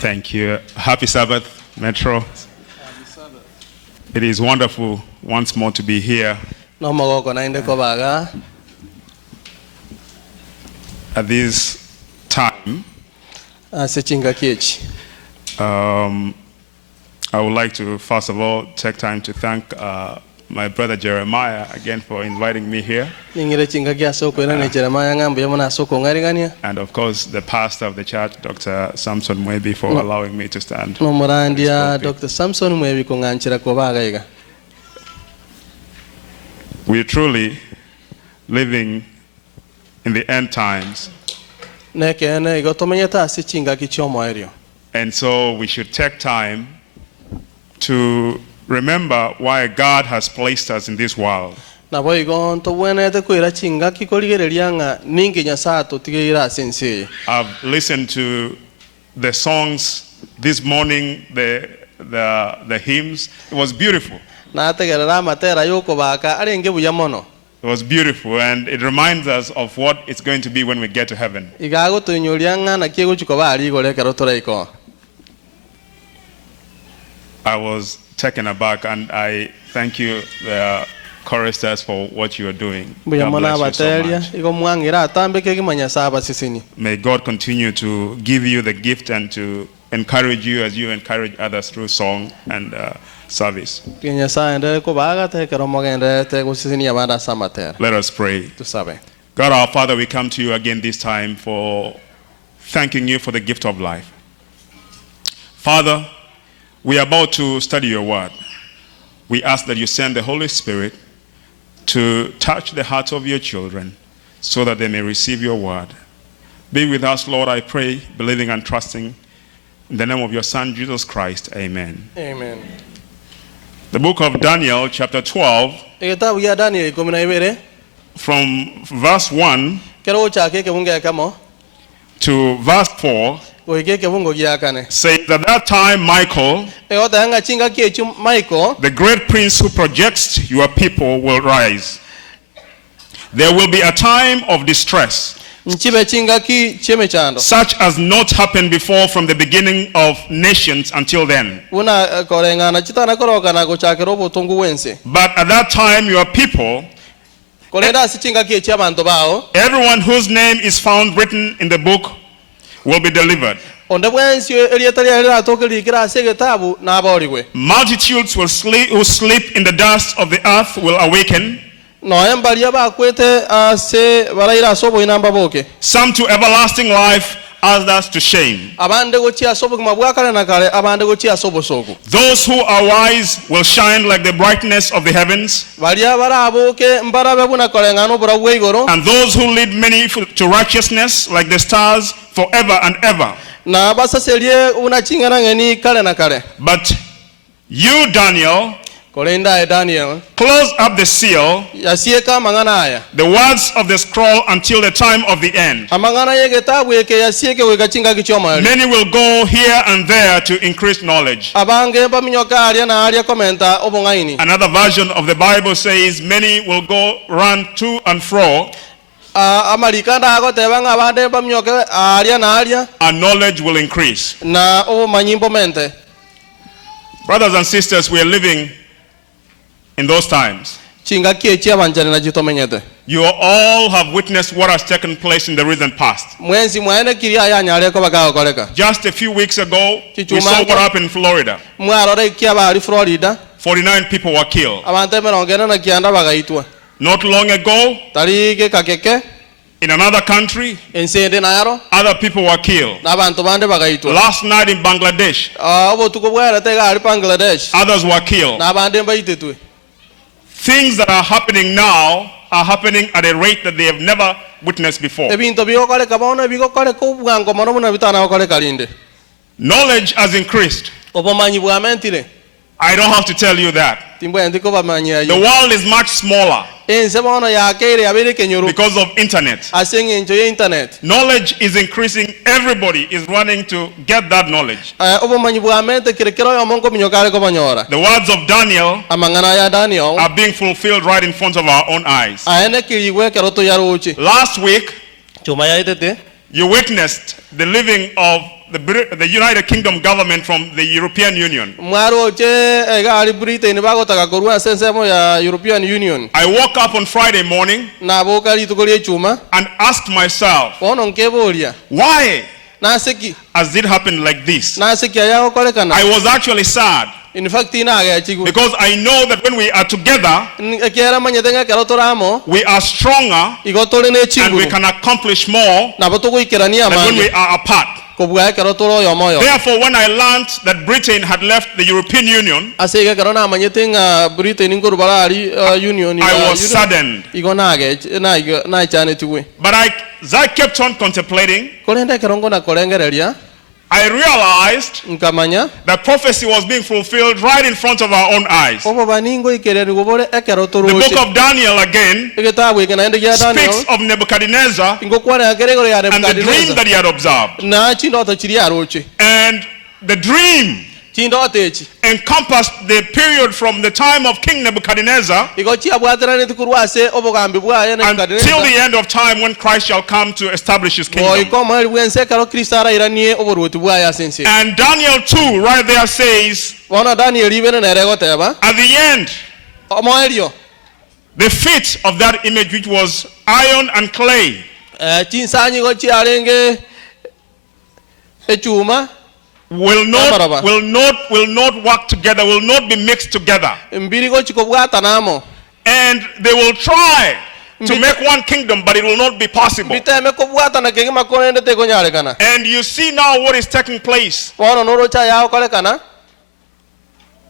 Thank you. Happy Sabbath, Metro. Happy Sabbath. It is wonderful once more to be here at this time. I would like to first of all take time to thank my brother Jeremiah again for inviting me here. And of course the pastor of the church, Dr. Samson Mwebi, for allowing me to stand. Dr. Samson Mwebi. We're truly living in the end times. And so we should take time to remember why God has placed us in this world. I've listened to the songs this morning, the hymns. It was beautiful. It was beautiful, and it reminds us of what it's going to be when we get to heaven. I was taken aback, and I thank you, the choristers, for what you are doing. God bless you so much. May God continue to give you the gift and to encourage you as you encourage others through song and service. Let us pray. God our Father, we come to you again this time for thanking you for the gift of life. Father, we are about to study your word. We ask that you send the Holy Spirit to touch the hearts of your children so that they may receive your word. Be with us, Lord, I pray, believing and trusting in the name of your Son, Jesus Christ. Amen. Amen. The book of Daniel, chapter 12, from verse 1 to verse 4, says at that time Michael, the great prince who projects your people, will rise. There will be a time of distress, such as not happened before from the beginning of nations until then. But at that time your people, everyone whose name is found written in the book, will be delivered. Multitudes who sleep in the dust of the earth will awaken, some to everlasting life, others to shame. Those who are wise will shine like the brightness of the heavens, and those who lead many to righteousness like the stars forever and ever. But you, Daniel, close up the seal, the words of the scroll, until the time of the end. Many will go here and there to increase knowledge. Another version of the Bible says many will go run to and fro, and knowledge will increase. Brothers and sisters, we are living in those times. You all have witnessed what has taken place in the recent past. Just a few weeks ago, we saw what happened in Florida. 49 people were killed. Not long ago, in another country, other people were killed. Last night in Bangladesh, others were killed. Things that are happening now are happening at a rate that they have never witnessed before. Knowledge has increased. I don't have to tell you that. The world is much smaller because of internet. Knowledge is increasing. Everybody is running to get that knowledge. The words of Daniel are being fulfilled right in front of our own eyes. Last week, you witnessed the living of the United Kingdom government from the European Union. European Union. I woke up on Friday morning and asked myself, why has it happened like this? I was actually sad. In fact, because I know that when we are together, we are stronger and we can accomplish more than when we are apart. Therefore, when I learned that Britain had left the European Union, I was saddened. But as I kept on contemplating, I realized that prophecy was being fulfilled right in front of our own eyes. The book of Daniel again speaks of Nebuchadnezzar and the dream that he had observed. And the dream encompassed the period from the time of King Nebuchadnezzar until the end of time when Christ shall come to establish his kingdom. And Daniel 2 right there says, at the end, the feet of that image, which was iron and clay, will not work together, will not be mixed together. And they will try to make one kingdom, but it will not be possible. And you see now what is taking place.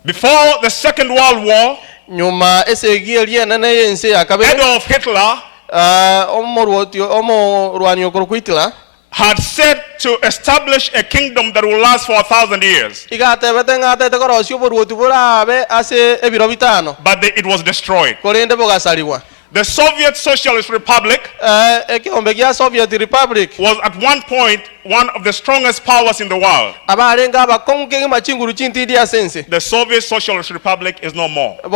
Before the Second World War, Adolf Hitler had said to establish a kingdom that will last for 1,000 years. But it was destroyed. The Soviet Socialist Republic was at one point one of the strongest powers in the world. The Soviet Socialist Republic is no more. The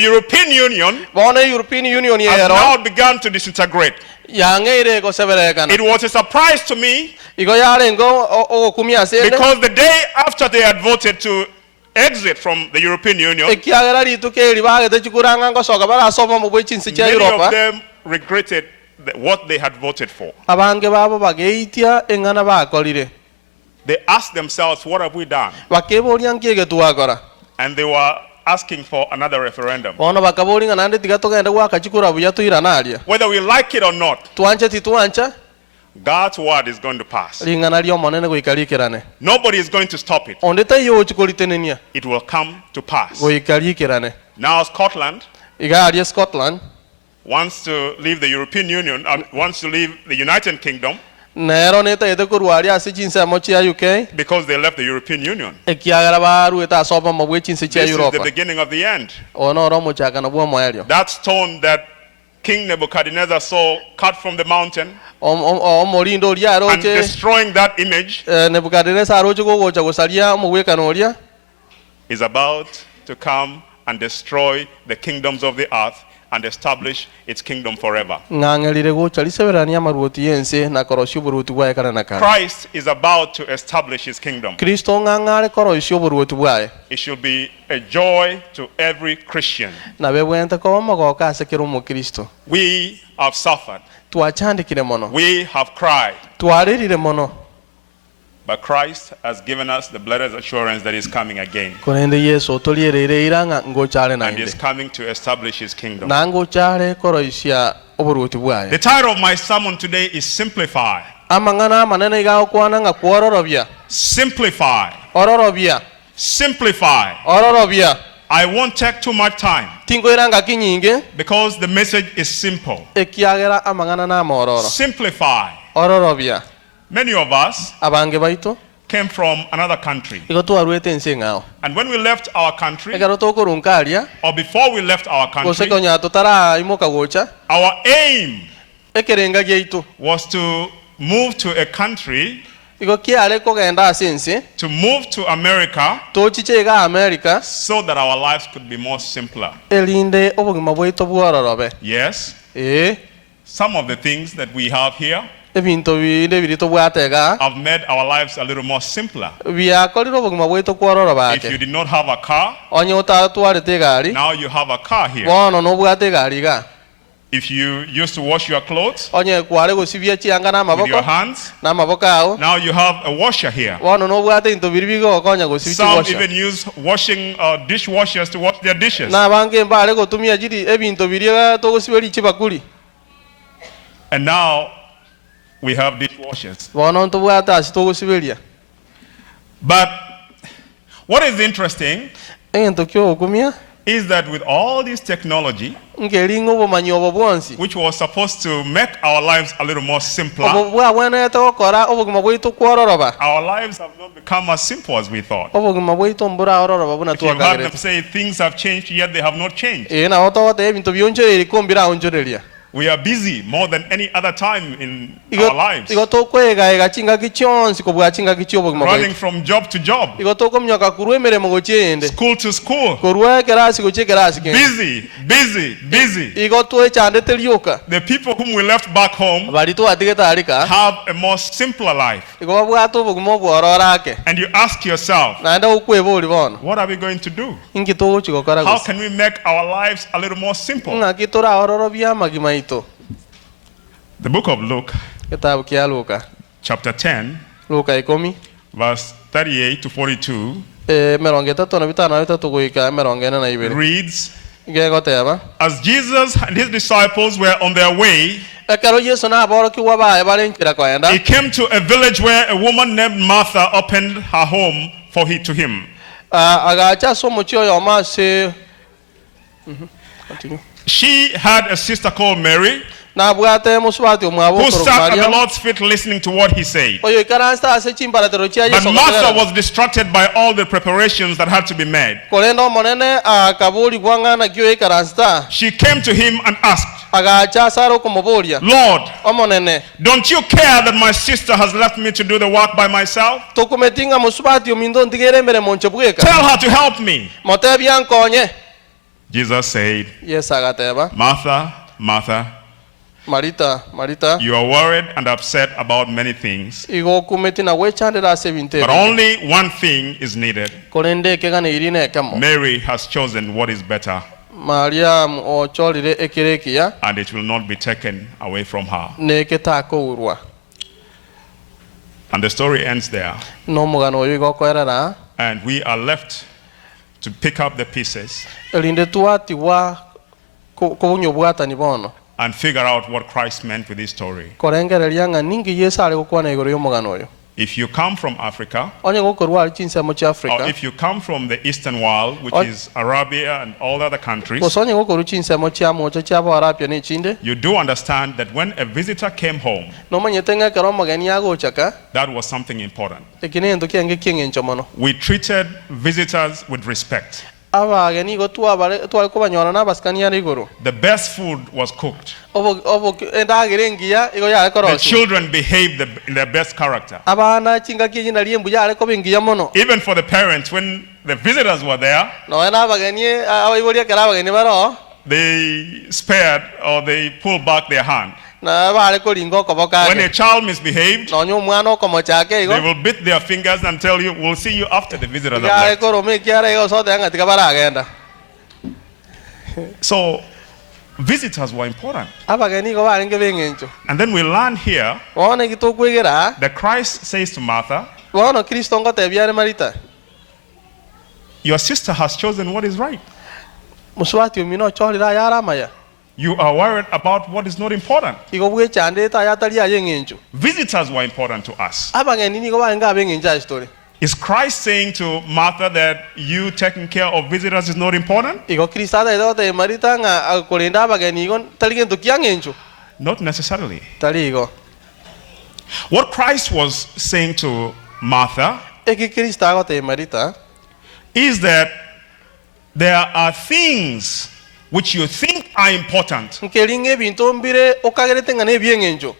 European Union has now begun to disintegrate. It was a surprise to me because the day after they had voted to exit from the European Union, many of them regretted what they had voted for. They asked themselves, what have we done? And they were asking for another referendum. Whether we like it or not, God's word is going to pass. Nobody is going to stop it. It will come to pass. Now Scotland wants to leave the European Union, wants to leave the United Kingdom because they left the European Union. This is the beginning of the end. That stone that King Nebuchadnezzar saw cut from the mountain and destroying that image is about to come and destroy the kingdoms of the earth and establish its kingdom forever. Christ is about to establish his kingdom. It should be a joy to every Christian. We have suffered. We have cried. But Christ has given us the blessed assurance that he is coming again. And he is coming to establish his kingdom. The title of my sermon today is Simplify. Simplify. Simplify. I won't take too much time because the message is simple. Simplify. Many of us came from another country. And when we left our country, or before we left our country, our aim was to move to a country, to move to America, so that our lives could be more simpler. Yes. Some of the things that we have here ebintu binde birito bwatega have made our lives a little more simpler. byakolera obugima bwaitu kworora If bake you did not have a car, onye utatwarite egari now you have a car here. bono nobwate egari ga If you used to wash your clothes onye kware gusibia chianga with your n'amaboko hands, n'amaboko awo now you have a washer here. bono nobwate into biri bigokonya gusibia Some chiwasha even use washing dishwashers to wash their dishes. n'abange mbare gotumia jiri ebintu biri togusibia chibakuli And now we have dishwashers. bono ntobwate asi togusibia But what is interesting egento kyokumia is that with all this technology, ngeringo obumanyi obo bwonsi which was supposed to make our lives a little more simpler, obo bwabwenete gukora obugima bwaitu kwororoba our lives have not become as simple as we thought. obugima bwaitu mburahororoba buna If you've heard them twakagirete say things have changed, yet they have not changed. naho togote ebintu byongereri kumbirahonjoreria We are busy more than any other time in our lives, igo tokwegayega chingaki chionsi kobwa chingaki kyobugima running bwaitu from job to job, igo tokomnyoka kurwa emiremo gochiende school to school, kurwa ekerasi gochi ekerasi kende busy, busy, busy. igo twechandete rioka The people whom we left back home bari twatigete arika have a more simpler life. igo babwate obugima obwororake And you ask yourself, naende gukwebori bono what are we going to do? inki togochigokora How gusa can we make our lives a little more simple? ng'aki torahororobia amagima itu The book of Luke, gitabu kia Luka chapter 10, Luka 10 verse 38 to 42, mirongo itatu na bitano na bitatu guika mirongo ine na ibiri reads, gegoteba as Jesus and his disciples were on their way, ekero Yesu n'aborokiwa baye bari nkira kwenda he came to a village where a woman named Martha opened her home to him. agacha omuchi oyo omase She had a sister called Mary nabwate musubati who omwabokoro sat at the Maria Lord's feet listening to what he said. oyo ikaransta ase chimbaratero chia But Yesu Martha was distracted by all the preparations that had to be made. kolenda omonene akaburi bwang'ana kyo ikaransta She came to him and asked, agacha saro kumuburia Lord, omonene don't you care that my sister has left me to do the work by myself? tokumetinga musubati omindo ntigere mbere monche bweka Tell her to help me. motebia nkonye Jesus said, Yesu agateba Martha, Martha, Marita you are worried and upset about many things, igo kumetina wechandira ase but binte only one thing is needed. kolende kegane irine kamo Mary has chosen what is better, Maria ocholire ekerekia and it will not be taken away from her. neketako urwa And the story ends there. nomugano oyo igokoerera And we are left to pick up the pieces erinde twatiwa kobunyo bwatani bono and figure out what Christ meant with this story. korengereria ng'a ningi Yesu ari gukwana iguru y'omugano oyo If you come from Africa, onye gukorwa ari chinsemo chia or Africa if you come from the Eastern world, which is Arabia and all the other countries, koso onye gukoru chinsemo chia mocho chia Arabia ne chinde you do understand that when a visitor came home, nomanyete ng'ekero omogeni agochaka that was something important. ekine ento kienge kieng'encho mono We treated visitors with respect. abageni igo twari kubanyora n'abasikani ari iguru The best food was cooked. obo endagire engiya igo yare The korosi children behaved in their best character. abana chinga kinyina liembu yare ko bengiya mono Even for the parents, when the visitors were there, no ena abageni abaibori kera abageni baro they spared or they pulled back their hand. na bare ko ringo ko boka When a child misbehaved, no nyu mwana ko mochake they igo will beat their fingers and tell you, we'll see you after the visitors have yare left. ko rome kiara igo so de ngati ka bara agenda So visitors were important. abageni igo bare nge bengencho And then we learn here wona gito kwegera that Christ says to Martha, wona Kristo ngo tebiare Marita your sister has chosen what is right. muswati omino cholira yara maya You are worried about what is not important. igo bwe chande ta yatali ayengencho Visitors were important to us. abageni nigo bare nga bengenja story Is Christ saying to Martha that you taking care of visitors is not important? igo Kristo ata ido te Marita nga kolinda abageni igo taligento kiangencho Not necessarily. tali igo What Christ was saying to Martha eki Kristo ago te Marita is that there are things which you think are important, nkelinge bintu mbire okagerete nga nebyengenjo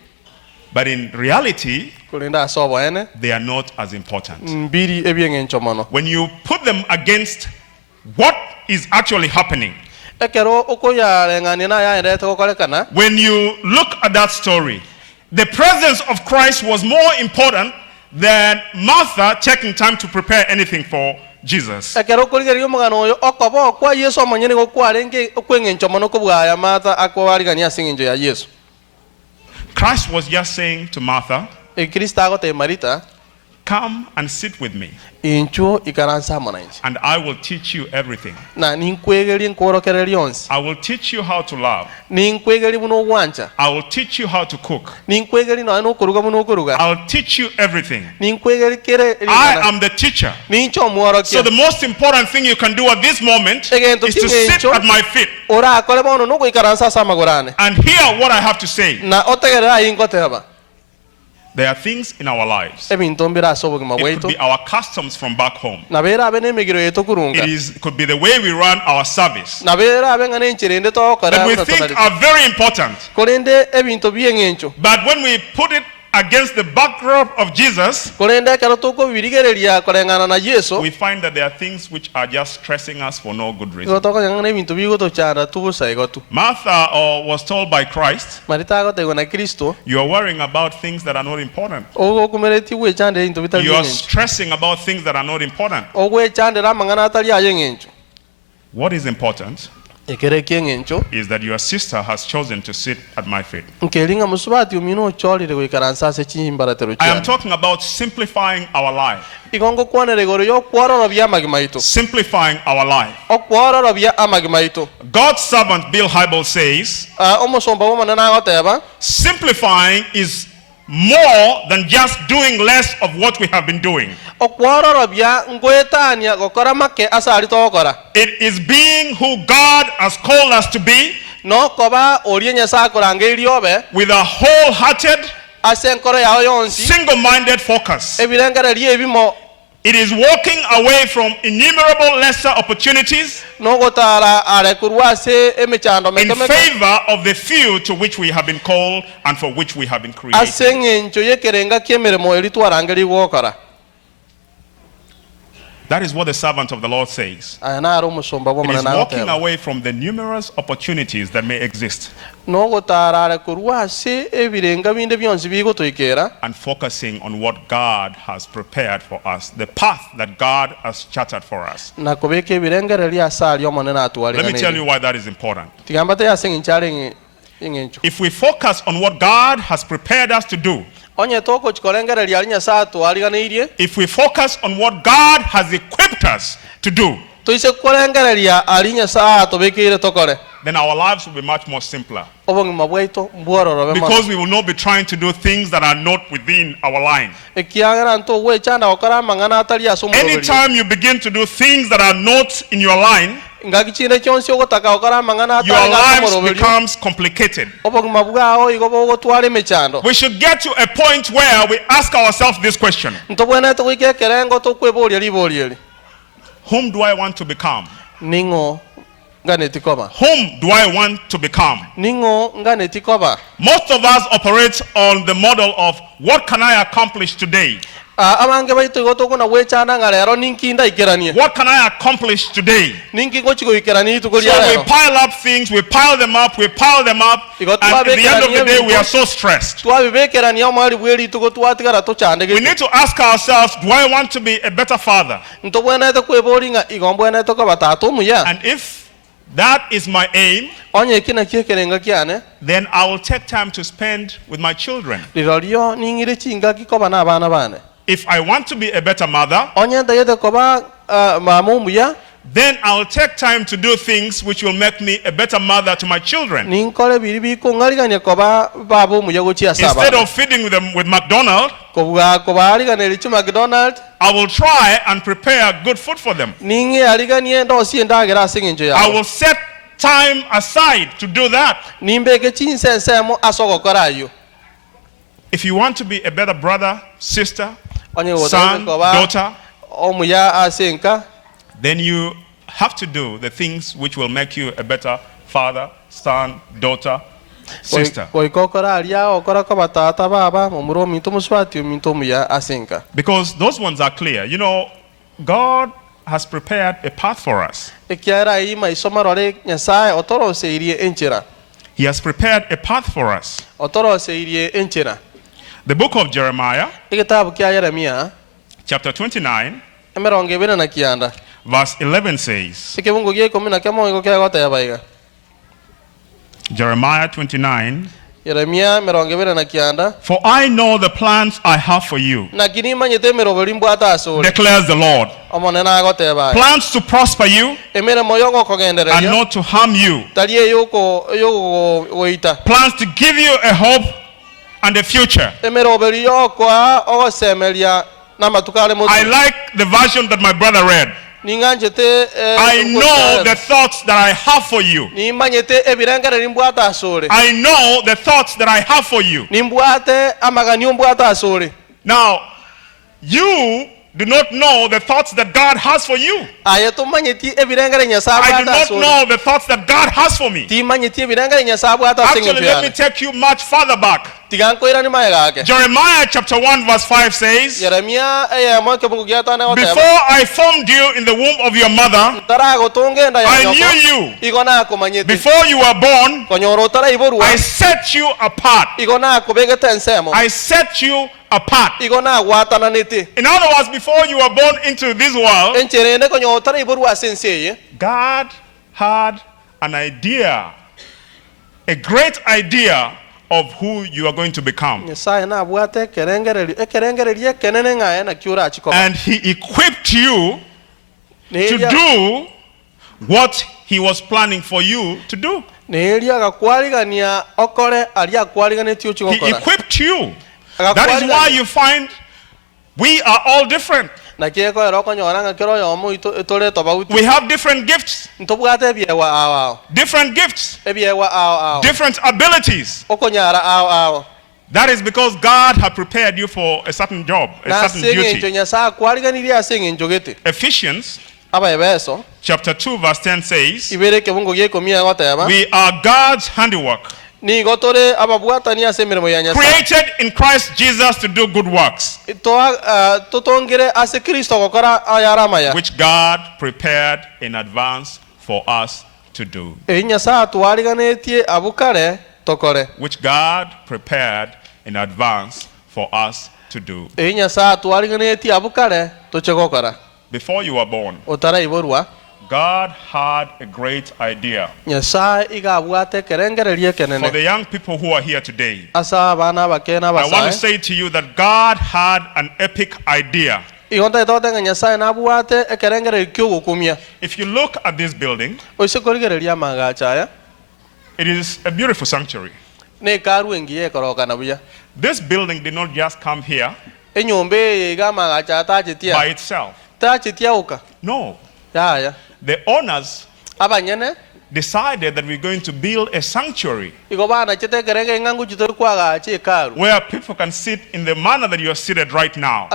but in reality, kulinda asobo ene they are not as important. mbiri ebyengenjo mono When you put them against what is actually happening, ekero okoyareng'ania na yaendete gokorekana when you look at that story the presence of Christ was more important than Martha taking time to prepare anything for Jesus. Christ was just saying to Martha, come and sit with me, and I will teach you everything. I will teach you how to love. I will teach you how to cook. I will teach you everything. I am the teacher. So the most important thing you can do at this moment is to sit at my feet and hear what I have to say. There are things in our lives. It could be our customs from back home. It could be the way we run our service that we think are very important. But when we put it against the backdrop of Jesus, we find that there are things which are just stressing us for no good reason. Martha was told by Christ, you are worrying about things that are not important. You are stressing about things that are not important. What is important is that your sister has chosen to sit at my feet. I am talking about simplifying our life. Simplifying our life. God's servant Bill Hybels says, simplifying is more than just doing less of what we have been doing. It is being who God has called us to be with a wholehearted, single-minded focus. It is walking away from innumerable lesser opportunities in favor of the few to which we have been called and for which we have been created. That is what the servant of the Lord says. It is walking away from the numerous opportunities that may exist and focusing on what God has prepared for us, the path that God has charted for us. Let me tell you why that is important. If we focus on what God has prepared us to do, if we focus on what God has equipped us to do, then our lives will be much more simpler. Because we will not be trying to do things that are not within our line. Anytime you begin to do things that are not in your line, your lives becomes complicated. We should get to a point where we ask ourselves this question: whom do I want to become? Whom do I want to become? Most of us operate on the model of what can I accomplish today? What can I accomplish today? So we pile up things, we pile them up, and at the end of the day we are so stressed. We need to ask ourselves, do I want to be a better father? And if that is my aim, then I will take time to spend with my children. If I want to be a better mother, then I will take time to do things which will make me a better mother to my children. Instead of feeding them with McDonald's, I will try and prepare good food for them. I will set time aside to do that. If you want to be a better brother, sister, son, daughter, then you have to do the things which will make you a better father, son, daughter, sister. Because those ones are clear. You know, God has prepared a path for us. He has prepared a path for us. The book of Jeremiah, chapter 29, verse 11 says, Jeremiah 29, for I know the plans I have for you, declares the Lord. Plans to prosper you and not to harm you. Plans to give you a hope and a future. I like the version that my brother read. I know the thoughts that I have for you. I know the thoughts that I have for you. Now, you do not know the thoughts that God has for you. I do not know the thoughts that God has for me. Actually, let me take you much further back. Jeremiah chapter 1 verse 5 says, before I formed you in the womb of your mother, I knew you. Before you were born, I set you apart. I set you apart. In other words, before you were born into this world, God had an idea, a great idea of who you are going to become. And he equipped you to do what he was planning for you to do. He equipped you. That is why you find we are all different. We have different gifts. Different gifts. Different abilities. That is because God had prepared you for a certain job, a certain duty. Ephesians chapter 2 verse 10 says, we are God's handiwork, created in Christ Jesus to do good works, which God prepared in advance for us to do. Which God prepared in advance for us to do. Before you were born, God had a great idea. For the young people who are here today, I want to say to you that God had an epic idea. If you look at this building, it is a beautiful sanctuary. This building did not just come here by itself. No. The owners decided that we're going to build a sanctuary where people can sit in the manner that you are seated right now.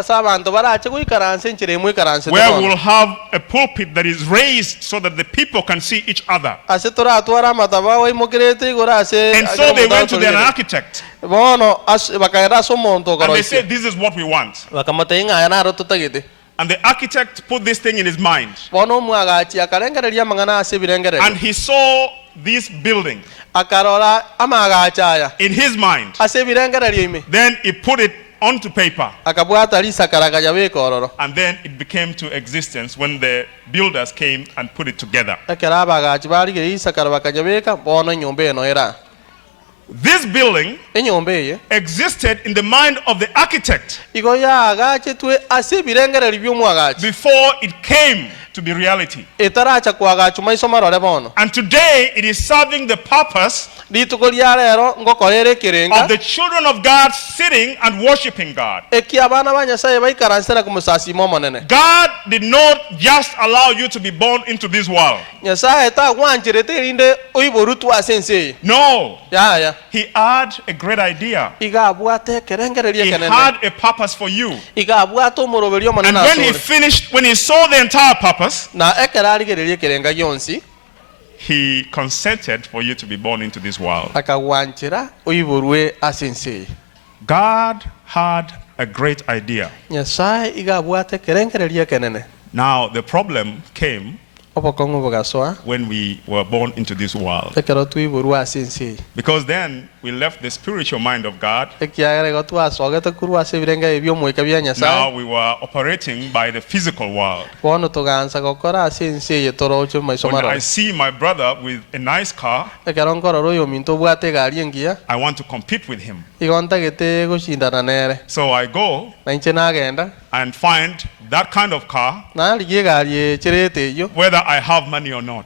Where we'll have a pulpit that is raised so that the people can see each other. And so they went to their architect and they said, this is what we want. And the architect put this thing in his mind. And he saw this building in his mind. Then he put it onto paper. And then it became to existence when the builders came and put it together. This building existed in the mind of the architect before it came to be reality. And today it is serving the purpose of the children of God sitting and worshiping God. God did not just allow you to be born into this world. No. He had a great idea. He had a purpose for you. And when he finished, when he saw the entire purpose, he consented for you to be born into this world. God had a great idea. Now the problem came when we were born into this world. Because then we left the spiritual mind of God. Now we were operating by the physical world. When I see my brother with a nice car, I want to compete with him. So I go and find that kind of car, whether I have money or not.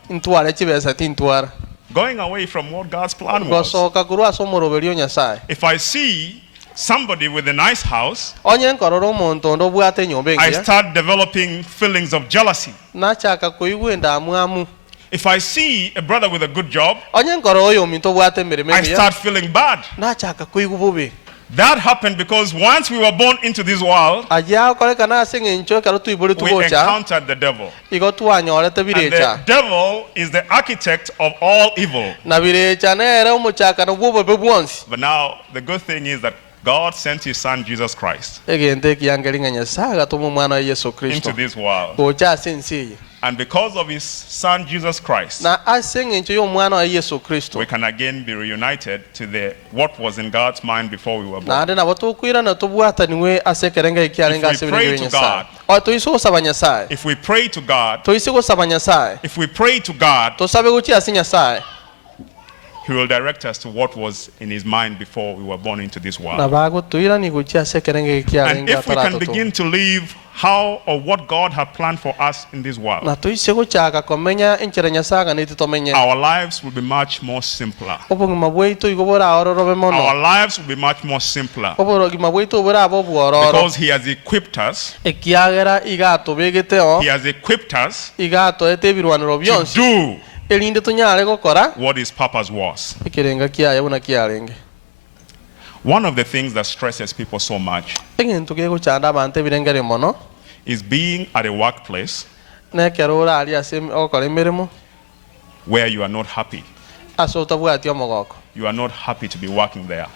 Going away from what God's plan was. If I see somebody with a nice house, I start developing feelings of jealousy. If I see a brother with a good job, I start feeling bad. That happened because once we were born into this world, we encountered the devil. And the devil is the architect of all evil. But now the good thing is that God sent his son Jesus Christ into this world. And because of his son Jesus Christ, we can again be reunited to what was in God's mind before we were born. If we pray to God, he will direct us to what was in his mind before we were born into this world. And if we can begin to live how or what God had planned for us in this world, our lives will be much more simpler. Our lives will be much more simpler. Because he has equipped us. He has equipped us to do what his purpose was. One of the things that stresses people so much is being at a workplace where you are not happy. You are not happy to be working there.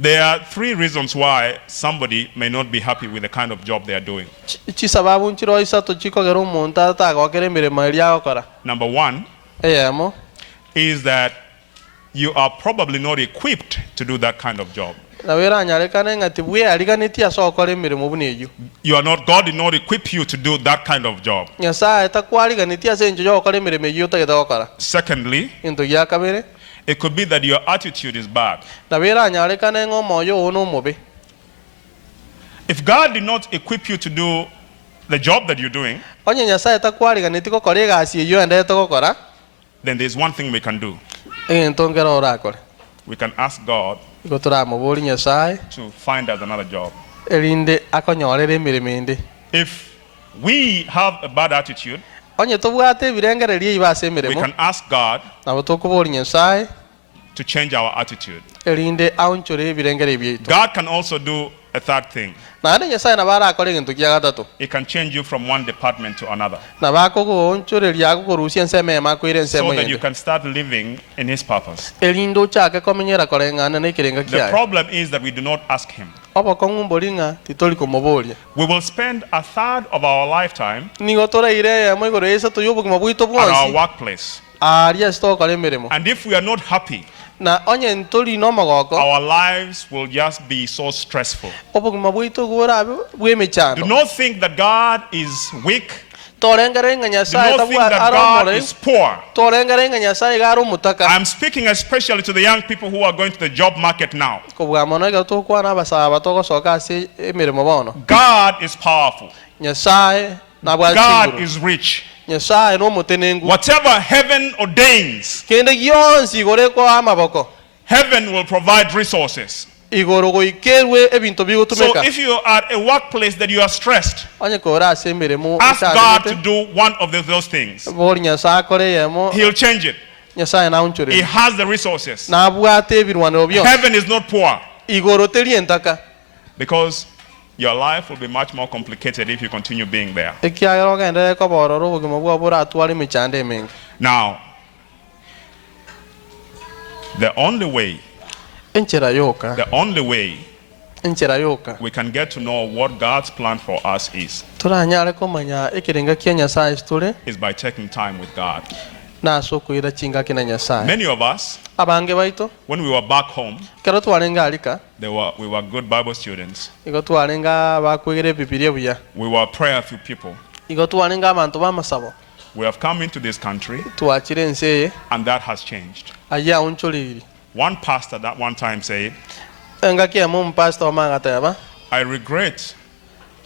There are three reasons why somebody may not be happy with the kind of job they are doing. Number one is that you are probably not equipped to do that kind of job. You are not, God did not equip you to do that kind of job. Secondly, it could be that your attitude is bad. If God did not equip you to do the job that you're doing, then there's one thing we can do. We can ask God to find us another job. If we have a bad attitude, we can ask God to change our attitude. God can also do a third thing. He can change you from one department to another, so that you can start living in his purpose. The problem is that we do not ask him. We will spend a third of our lifetime at our workplace. And if we are not happy, our lives will just be so stressful. Do not think that God is weak. Do not think that God is poor. I'm speaking especially to the young people who are going to the job market now. God is powerful. God is rich. Whatever heaven ordains, heaven will provide resources. So if you are at a workplace that you are stressed, ask God to do one of those things. He'll change it. He has the resources. Heaven is not poor. Because your life will be much more complicated if you continue being there. Now, the only way enchera yoka we can get to know what God's plan for us is turanyare komanya ekirenga kya Nyasaye stule is by taking time with God. na sokuira chinga kina Nyasaye. Many of us, Abange baito when we were back home, kero twalenga alika we were good Bible students. igo twalenga bakwegere Bibilia buya We were prayerful people. igo twalenga abantu bamasabo We have come into this country, twachire enseye and that has changed. aya uncholiri One pastor that one time said, enga kya mu pastor omanga taba I regret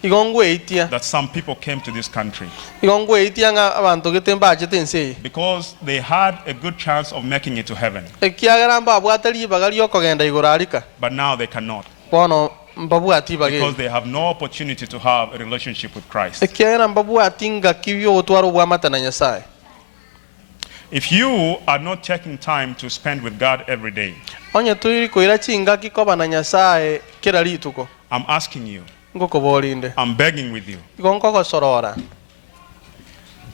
igongwe itia that some people came to this country igongwe itia nga abantu getemba achite enseye because they had a good chance of making it to heaven, ekiagara mba bwatali bagali okogenda igora alika but now they cannot bono mbabwati because bage they have no opportunity to have a relationship with Christ. ekiagara mbabwati nga kibyo otwaro bwamata na Nyasaye. If you are not taking time to spend with God every day, onye tuiri koira chinga kikoba na Nyasaye kira lituko I'm asking you, ngoko bolinde I'm begging with you, igonkoko sorora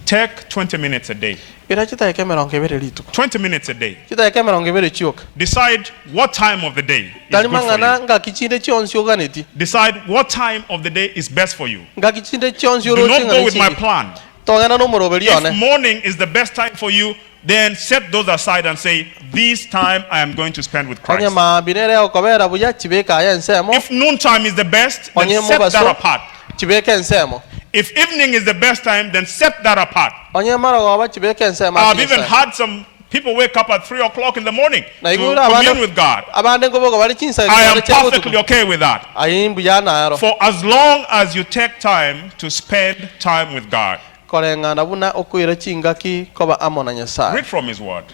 take 20 minutes a day. ira chita ekemerongo ebere lituko 20 minutes a day. chita ekemerongo ebere chioka Decide what time of the day is dali good for mangana you. nga kichinde chionsi oganeti Decide what time of the day is best for you. nga kichinde chionsi Do not orochinga go with my plan. tongana no morobeli If one morning is the best time for you, then set those aside and say, this time I am going to spend with onye Christ. ma binere okobera buya chibeka aya nsemo If noontime is the best, then onye set that mubaso apart. chibeka nsemo If evening is the best time, then set that apart. onye mara goba chibeka nsemo I've even had some people wake up at 3 o'clock in the morning Na to igura commune with God. abande ngoboga bali chinsa I am perfectly okay with that. ayimbu yana aro For as long as you take time to spend time with God. kolengana buna okuira chinga ki koba amona Nyasaye Read from His Word.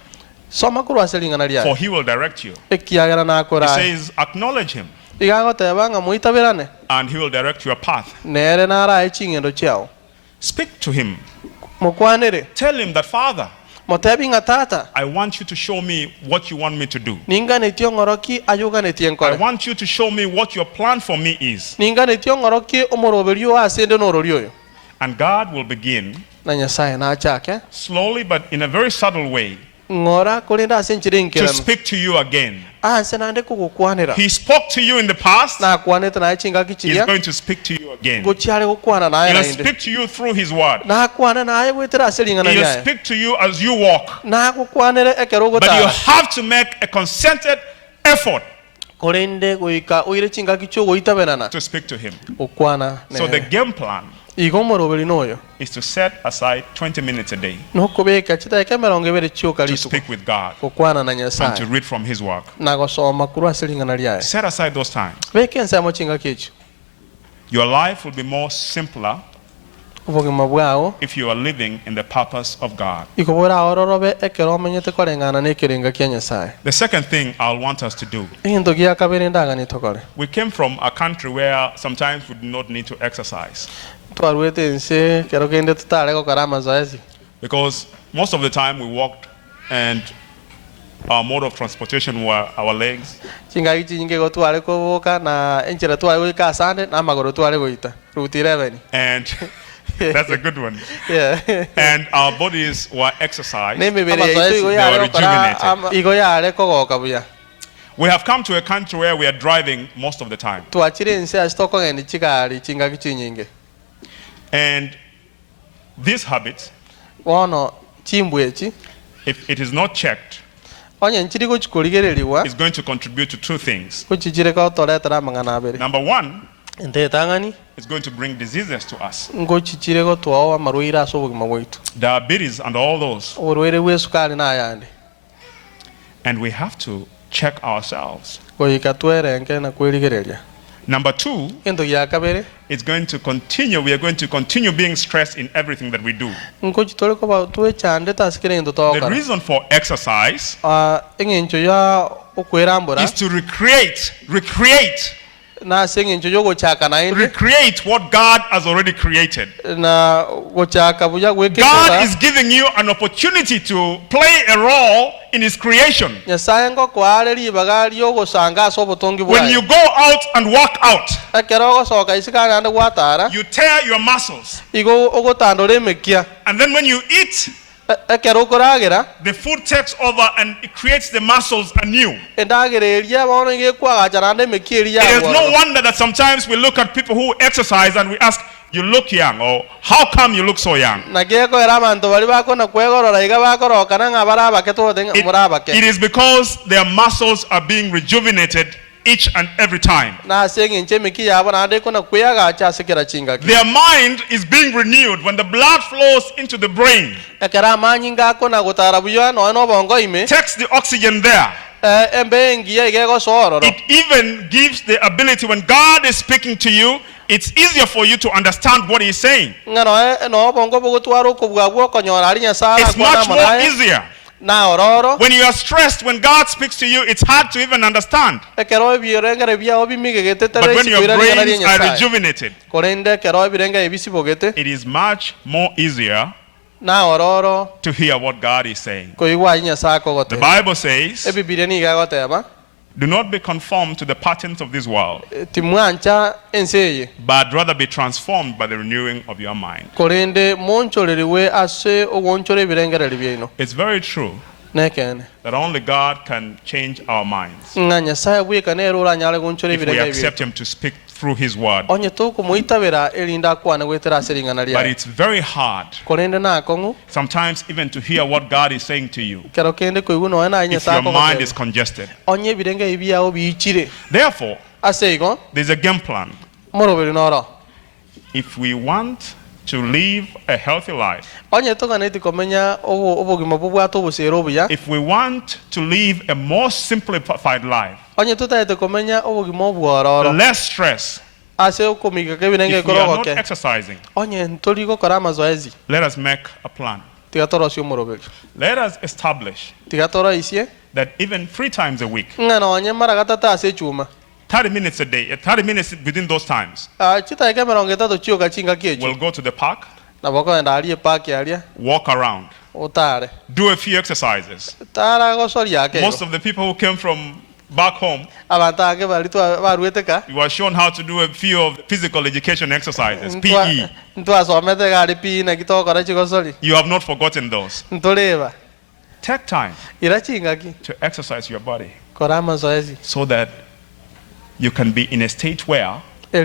soma kurwase lingana For lya He will direct you. ekiagara na He akora says, acknowledge Him, igango tebanga muitabirane and He will direct your path. nere nara echingendo chao Speak to Him. mukwanere Tell Him that, Father, motebi nga tata I want you to show me what you want me to do. ningane tiongoroki ayugane I tienkore want you to show me what your plan for me is. ningane tiongoroki omoroberio asende nororioyo And God will begin, na Nyasaye na achake slowly but in a very subtle way, ngora kulinda asenchire to nkirano speak to you again. ase nande kugukwanira He spoke to you in the past. na kwaneta na echinga He's kichiria going to speak to you again. guchale gukwana naye He'll nainde speak to you through His Word. na kwana naye gwetera aselingana He'll lyaye speak to you as you walk. na gukwanere ekero But you gutara have to make a concerted effort kolende goika oire chinga kicho goitabenana to speak to Him. ukwana So the game plan igomorobeli noyo is to set aside 20 minutes a day nokobeka chita ekemerongo ebere chioka to litu speak with God ukwana na and to Nyasaye read from His work. na gosoma kuru aselingana lyaye Set aside those times. beke nsemo chinga kicho Your life will be more simpler ubugima bwawo if you are living in the purpose of God. ikobora ororobe ekero omenyete korengana nekirenga kya Nyasaye The second thing I'll want us to do, into gya kabere ndaga nitokore we came from a country where sometimes we do not need to exercise twarwete nse kero kende tutale gukora mazoezi because most of the time we walked and our mode of transportation were our legs. chinga kichi nyinge go twale koboka na enchera twale goika asande na magoro twale goita ruti 11 And that's a good one. yeah And our bodies were exercised. ne mebere They were rejuvenated. igo yale kogoka buya We have come to a country where we are driving most of the time. twachire nse astoko ngeni chikali chinga kichi nyinge And this habit, wono chimbu echi if it is not checked, onye nchiri go chikoligereriwa is going to contribute to two things. kuchichire ko toletara mangana abere Number one, ente tangani it's going to bring diseases to us. ngo chichire go twawa maruira aso bugima bwitu Diabetes and all those. urwere wesukali na yandi And we have to check ourselves. goika twerenge na kweligereria Number two, into ya kabere we are going to continue being stressed in everything that we do. ngo chitole ko ba tuwe chande tasikire ndo The toka reason for exercise engencho ya okwerambura is to recreate na sengencho yo gochaka na inde what God has already created. na gochaka buya God gwekeka is giving you an opportunity to play a role in His creation. Nyasaye ngo kware libaga lyo gosanga aso botongi bwa When you go out and work out, ekero gosoka isikana ande gwatara you tear your muscles. igo ogotandole mekia And then when you eat the food takes over and it creates the muscles anew. It is no wonder that sometimes we look at people who exercise and we ask, you look young, or how come you look so young? It is because their muscles are being rejuvenated each and every time. Their mind is being renewed when the blood flows into the brain. Takes the oxygen there. It even gives the ability when God is speaking to you, it's easier for you to understand what He's saying. It's much more easier. When you are stressed, when God speaks to you, it's hard to even understand. But when your brains are rejuvenated, it is much more easier to hear what God is saying. The Bible says, do not be conformed to the patterns of this world, but rather be transformed by the renewing of your mind. It's very true that only God can change our minds if we accept Him to speak through His word. But it's very hard sometimes even to hear what God is saying to you if your mind is congested. Therefore, there's a game plan. If we want to live a healthy life, if we want to live a more simplified life, less stress, if we are not exercising, let us make a plan. Let us establish that even 3 times a week, 30 minutes a day, 30 minutes within those times, we'll go to the park, walk around, do a few exercises. Most of the people who came from back home, you are shown how to do a few of physical education exercises, PE. You have not forgotten those. Take time to exercise your body so that you can be in a state where your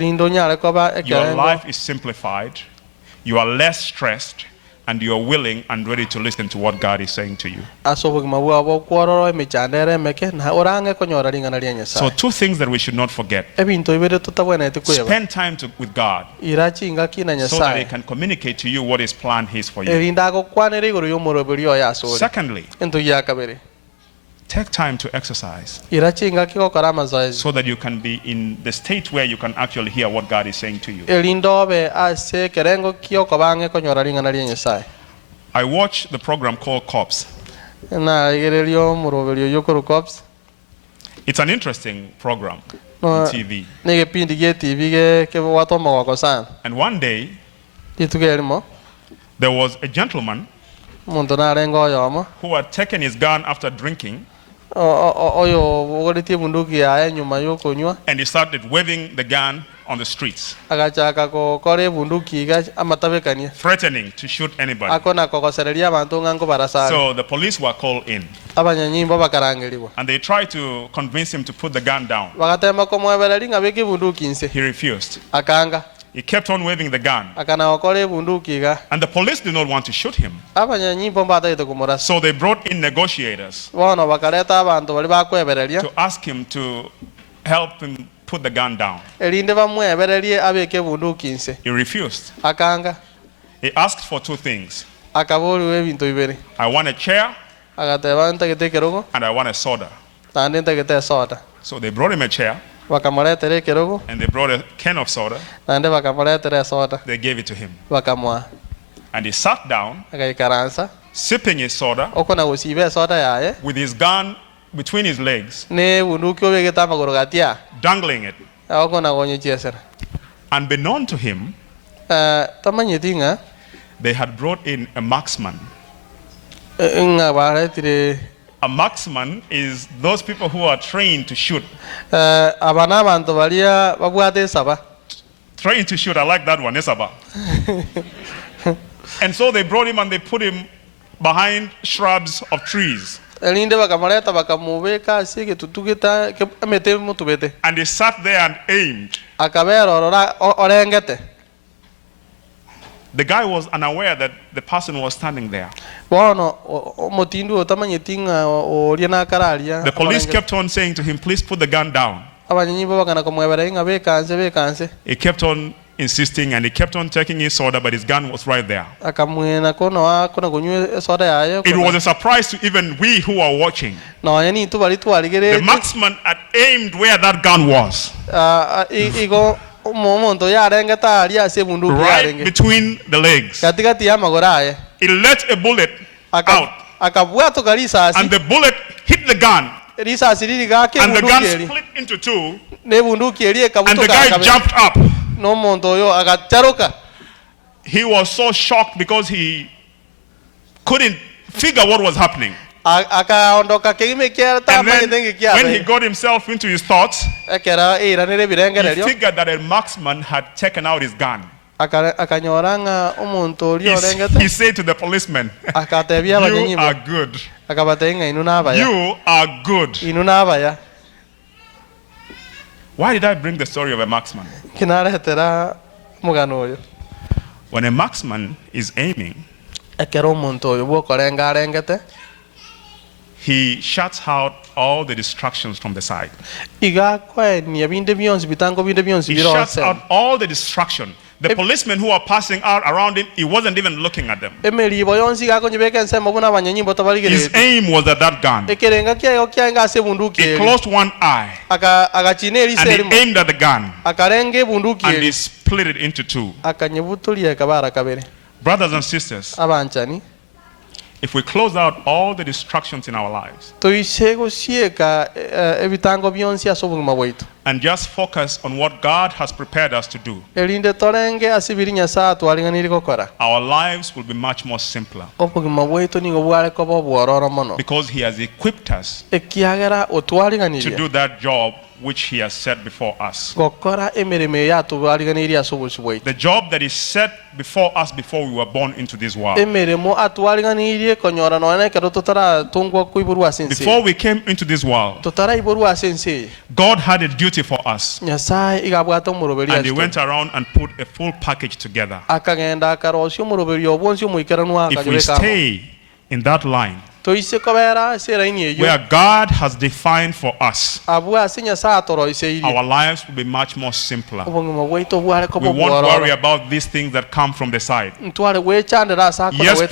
life is simplified, you are less stressed, and you are willing and ready to listen to what God is saying to you. So 2 things that we should not forget. Spend time with God so that He can communicate to you what His plan is for you. Secondly, take time to exercise so that you can be in the state where you can actually hear what God is saying to you. I watch the program called Cops. It's an interesting program on TV. And one day, there was a gentleman who had taken his gun after drinking, and he started waving the gun on the streets, threatening to shoot anybody. So the police were called in, and they tried to convince him to put the gun down. He refused. He kept on waving the gun, and the police did not want to shoot him. So they brought in negotiators to ask him to help him put the gun down. He refused. He asked for 2 things. I want a chair and I want a soda. So they brought him a chair and they brought a can of soda. They gave it to him. And he sat down, sipping his soda with his gun between his legs, dangling it. Unbeknown to him, they had brought in a marksman. A marksman is those people who are trained to shoot. Trained to shoot, I like that one, Esaba. And so they brought him and they put him behind shrubs of trees. Elinde bakamaleta bakamubeka sige tutugita emete mutubete. And he sat there and aimed. Akabera orengete. The guy was unaware that the person was standing there. The police kept on saying to him, please put the gun down. He kept on insisting and he kept on taking his soda, but his gun was right there. It was a surprise to even we who are watching. The marksman had aimed where that gun was. Right between the legs. He let a bullet out. And the bullet hit the gun. And the gun split into two. And the guy jumped up. He was so shocked because he couldn't figure what was happening. And then when he got himself into his thoughts, he figured that a marksman had taken out his gun. He said to the policeman, you are good. You are good. Why did I bring the story of a marksman? When a marksman is aiming, he shuts out all the distractions from the side. He shuts out all the distraction. The policemen who are passing out around him, he wasn't even looking at them. His aim was at that gun. He closed one eye and he aimed at the gun and he split it into two. Brothers and sisters, if we close out all the distractions in our lives and just focus on what God has prepared us to do, our lives will be much more simpler because He has equipped us to do that job which He has set before us. The job that is set before us before we were born into this world. Before we came into this world, God had a duty for us. And He went around and put a full package together. If we stay in that line, where God has defined for us, our lives will be much more simpler. We won't worry about these things that come from the side. Yes,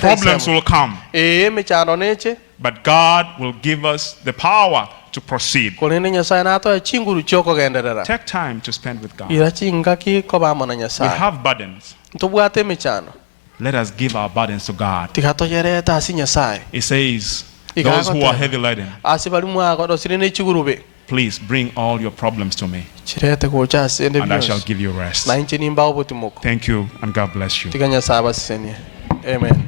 problems will come, but God will give us the power to proceed. Take time to spend with God. We have burdens. Let us give our burdens to God. He says, those who are heavy laden, please bring all your problems to me, and I shall give you rest. Thank you, and God bless you. Amen.